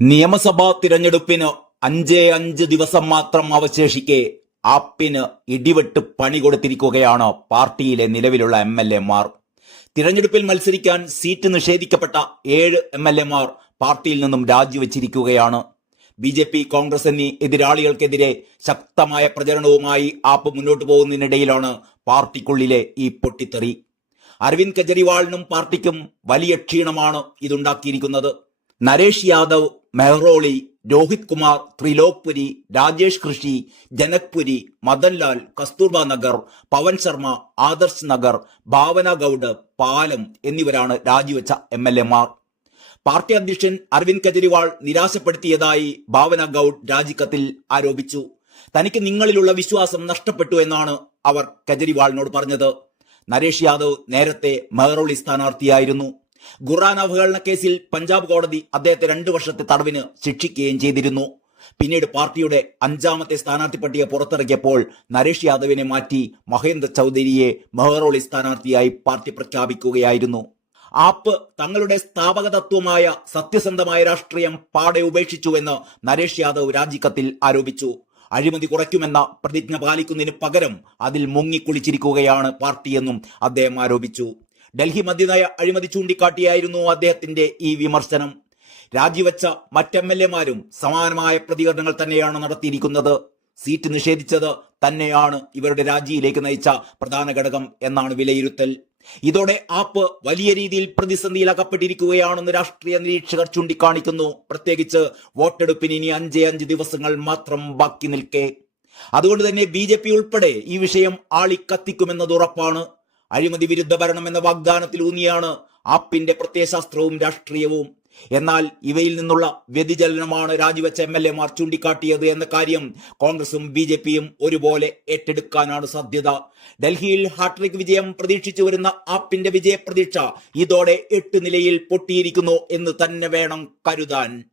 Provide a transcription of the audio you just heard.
നിയമസഭാ തിരഞ്ഞെടുപ്പിന് അഞ്ചേ അഞ്ച് ദിവസം മാത്രം അവശേഷിക്കെ ആപ്പിന് ഇടിവെട്ട് പണി കൊടുത്തിരിക്കുകയാണ് പാർട്ടിയിലെ നിലവിലുള്ള എം എൽ എമാർ തിരഞ്ഞെടുപ്പിൽ മത്സരിക്കാൻ സീറ്റ് നിഷേധിക്കപ്പെട്ട ഏഴ് എം എൽ പാർട്ടിയിൽ നിന്നും രാജിവെച്ചിരിക്കുകയാണ്. ബി ജെ പി കോൺഗ്രസ് എന്നീ എതിരാളികൾക്കെതിരെ ശക്തമായ പ്രചരണവുമായി ആപ്പ് മുന്നോട്ടു പോകുന്നതിനിടയിലാണ് പാർട്ടിക്കുള്ളിലെ ഈ പൊട്ടിത്തെറി. അരവിന്ദ് കെജ്രിവാളിനും പാർട്ടിക്കും വലിയ ക്ഷീണമാണ് ഇതുണ്ടാക്കിയിരിക്കുന്നത്. നരേഷ് യാദവ് മെഹ്റോളി രോഹിത് കുമാർ ത്രിലോക്പുരി രാജേഷ് കൃഷി ജനക്പുരി മദൻലാൽ കസ്തൂർബ നഗർ പവൻ ശർമ്മ ആദർശ് നഗർ ഭാവന ഗൌഡ് പാലം എന്നിവരാണ് രാജിവെച്ച എം എൽ എമാർ പാർട്ടി അധ്യക്ഷൻ അരവിന്ദ് കെജ്രിവാൾ നിരാശപ്പെടുത്തിയതായി ഭാവന ഗൌഡ് രാജിക്കത്തിൽ ആരോപിച്ചു. തനിക്ക് നിങ്ങളിലുള്ള വിശ്വാസം നഷ്ടപ്പെട്ടു എന്നാണ് അവർ കെജ്രിവാളിനോട് പറഞ്ഞത്. നരേഷ് യാദവ് നേരത്തെ മെഹ്റോളി സ്ഥാനാർത്ഥിയായിരുന്നു. ഖുറാൻ അവഹേളന കേസിൽ പഞ്ചാബ് കോടതി അദ്ദേഹത്തെ രണ്ടു വർഷത്തെ തടവിന് ശിക്ഷിക്കുകയും ചെയ്തിരുന്നു. പിന്നീട് പാർട്ടിയുടെ അഞ്ചാമത്തെ സ്ഥാനാർത്ഥി പട്ടിക പുറത്തിറക്കിയപ്പോൾ നരേഷ് യാദവിനെ മാറ്റി മഹേന്ദ്ര ചൗധരിയെ മെഹറോളി സ്ഥാനാർത്ഥിയായി പാർട്ടി പ്രഖ്യാപിക്കുകയായിരുന്നു. ആപ്പ് തങ്ങളുടെ സ്ഥാപക തത്വമായ സത്യസന്ധമായ രാഷ്ട്രീയം പാടെ ഉപേക്ഷിച്ചുവെന്ന് നരേഷ് യാദവ് രാജിക്കത്തിൽ ആരോപിച്ചു. അഴിമതി കുറയ്ക്കുമെന്ന പ്രതിജ്ഞ പാലിക്കുന്നതിന് പകരം അതിൽ മുങ്ങിക്കുളിച്ചിരിക്കുകയാണ് പാർട്ടിയെന്നും അദ്ദേഹം ആരോപിച്ചു. ഡൽഹി മദ്യനയ അഴിമതി ചൂണ്ടിക്കാട്ടിയായിരുന്നു അദ്ദേഹത്തിന്റെ ഈ വിമർശനം. രാജിവെച്ച മറ്റ് എം എൽ എമാരും സമാനമായ പ്രതികരണങ്ങൾ തന്നെയാണ് നടത്തിയിരിക്കുന്നത്. സീറ്റ് നിഷേധിച്ചത് തന്നെയാണ് ഇവരുടെ രാജിയിലേക്ക് നയിച്ച പ്രധാന ഘടകം എന്നാണ് വിലയിരുത്തൽ. ഇതോടെ ആപ്പ് വലിയ രീതിയിൽ പ്രതിസന്ധിയിൽ അകപ്പെട്ടിരിക്കുകയാണെന്ന് രാഷ്ട്രീയ നിരീക്ഷകർ ചൂണ്ടിക്കാണിക്കുന്നു. പ്രത്യേകിച്ച് വോട്ടെടുപ്പിന് ഇനി അഞ്ചേ അഞ്ച് ദിവസങ്ങൾ മാത്രം ബാക്കി നിൽക്കെ. അതുകൊണ്ട് തന്നെ ബി ഉൾപ്പെടെ ഈ വിഷയം ആളിക്കത്തിക്കുമെന്നത് ഉറപ്പാണ്. അഴിമതി വിരുദ്ധ ഭരണം എന്ന വാഗ്ദാനത്തിൽ ഊന്നിയാണ് ആപ്പിന്റെ പ്രത്യയശാസ്ത്രവും രാഷ്ട്രീയവും. എന്നാൽ ഇവയിൽ നിന്നുള്ള വ്യതിചലനമാണ് രാജിവെച്ച എം എൽ എമാർ ചൂണ്ടിക്കാട്ടിയത് എന്ന കാര്യം കോൺഗ്രസും ബി ജെ പിയും ഒരുപോലെ ഏറ്റെടുക്കാനാണ് സാധ്യത. ഡൽഹിയിൽ ഹാട്രിക് വിജയം പ്രതീക്ഷിച്ചു വരുന്ന ആപ്പിന്റെ വിജയപ്രതീക്ഷ ഇതോടെ എട്ട് നിലയിൽ പൊട്ടിയിരിക്കുന്നു എന്ന് തന്നെ വേണം കരുതാൻ.